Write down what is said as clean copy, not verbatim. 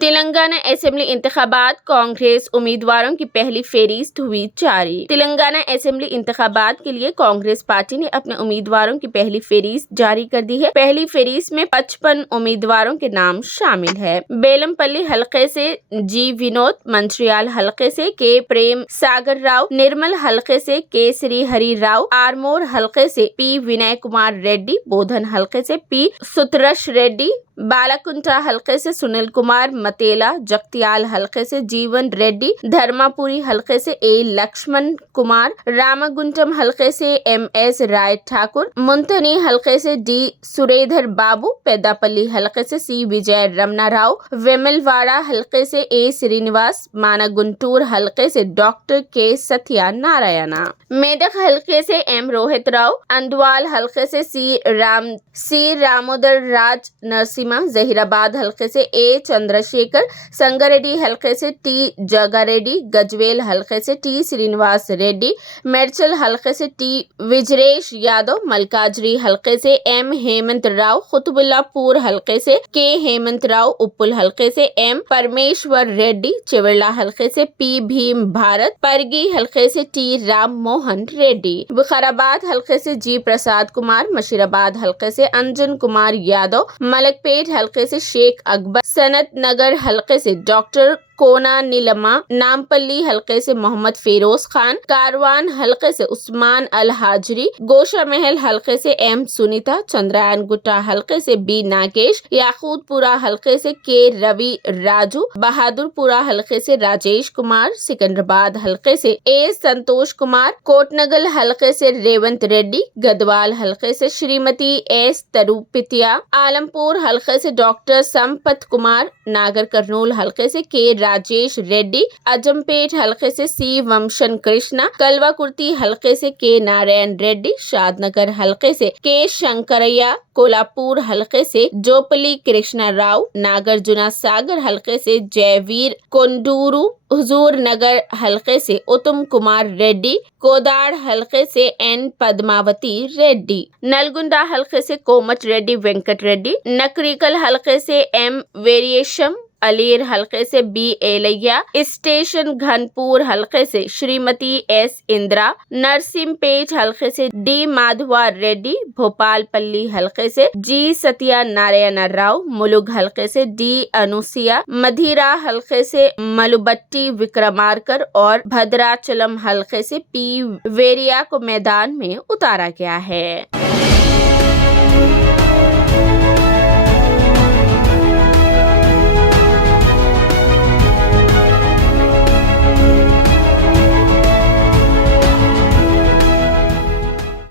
Telangana assembly इंतखाबात कांग्रेस उम्मीदवारों की पहली फहरिस्त हुई जारी। तेलंगाना असेंबली इंतखाबात के लिए कांग्रेस पार्टी ने अपने उम्मीदवारों की पहली फहरिस्त जारी कर दी है। पहली फहरिस्त में 55 उम्मीदवारों के नाम शामिल है। बेलमपल्ली हलके से जी विनोद, मंचिर्याल हलके से के प्रेम सागर राव, निर्मल हलके से के श्री हरि राव, आरमोर हलके से पी विनय कुमार रेड्डी, बोधन हलके से पी सुतरश रेड्डी, बालाकुंटा हलके से सुनील कुमार मतेला, जगतियाल हलके से जीवन रेड्डी, धर्मापुरी हलके से ए लक्ष्मण कुमार, रामगुंटम हलके से एम एस राय ठाकुर, मुंतनी हलके से डी सुरेधर बाबू, पेद्दापल्ली हलके से सी विजय रमना राव, वेमलवाड़ा हलके से ए श्रीनिवास, मानागुंटूर हलके से डॉक्टर के सत्या नारायणा, मेदक हलके से एम रोहित राव, अंदवाल हलके से सी रामोदर राज नरसिम्हा, जहीराबाद हलके से ए चंद्रशेखर, संगारेड्डी हलके से टी जगारेड्डी, गजवेल हलके से टी श्रीनिवास रेड्डी, मेडचल हलके से टी विजरेश यादव, मलकाजरी हलके से एम हेमंत राव, कुतुबुल्लापुर हलके से के हेमंत राव, उप्पुल हलके से एम परमेश्वर रेड्डी, चिवरला हलके से पी भीम भारत, परगी हलके से टी राम मोहन रेड्डी, बुखाराबाद हलके से जी प्रसाद कुमार, मशीराबाद हलके से अंजन कुमार यादव, मलकपेट हलके से शेख अकबर, सनत नगर हलके से डॉक्टर कोना नीलमा, नामपल्ली हलके से मोहम्मद फिरोज खान, कारवान हलके से उस्मान अल हाजरी, गोशा महल हलके से एम सुनीता, चंद्रायन गुट्टा हलके से बी नागेश, याकूतपुरा हलके से के रवि राजू, बहादुरपुरा हलके से राजेश कुमार, सिकंदराबाद हलके से ए संतोष कुमार, कोटनगल हलके से रेवंत रेड्डी, गदवाल हलके से श्रीमती एस तरुपितिया, आलमपुर हलके से डॉक्टर संपत कुमार, नागर कर्नूल हलके से के राजेश रेड्डी, अजमपेट हलके से सी वंशन कृष्णा, कलवा कुर्ती हलके से के नारायण रेड्डी, शादनगर हलके से के शंकरैया, कोल्हापुर हलके से जोपली कृष्णा राव, नागार्जुना सागर हलके से जयवीर कोंडूरू, हुजूर नगर हलके से उत्तम कुमार रेड्डी, कोदाड़ हलके से एन पद्मावती रेड्डी, नलगुंडा हलके से कोमट रेड्डी वेंकट रेड्डी, नकरिकल हलके से एम वेरिएशम, अलीर हलके से बी एलैया, स्टेशन घनपुर हलके से श्रीमती एस इंदिरा, नरसिमपेट हलके से डी माधवा रेड्डी, भोपालपल्ली हलके से जी सत्या नारायण राव, मुलुग हलके से डी अनुसिया, मधिरा हलके से मलुबट्टी विक्रमार्कर और भद्राचलम हलके से पी वेरिया को मैदान में उतारा गया है।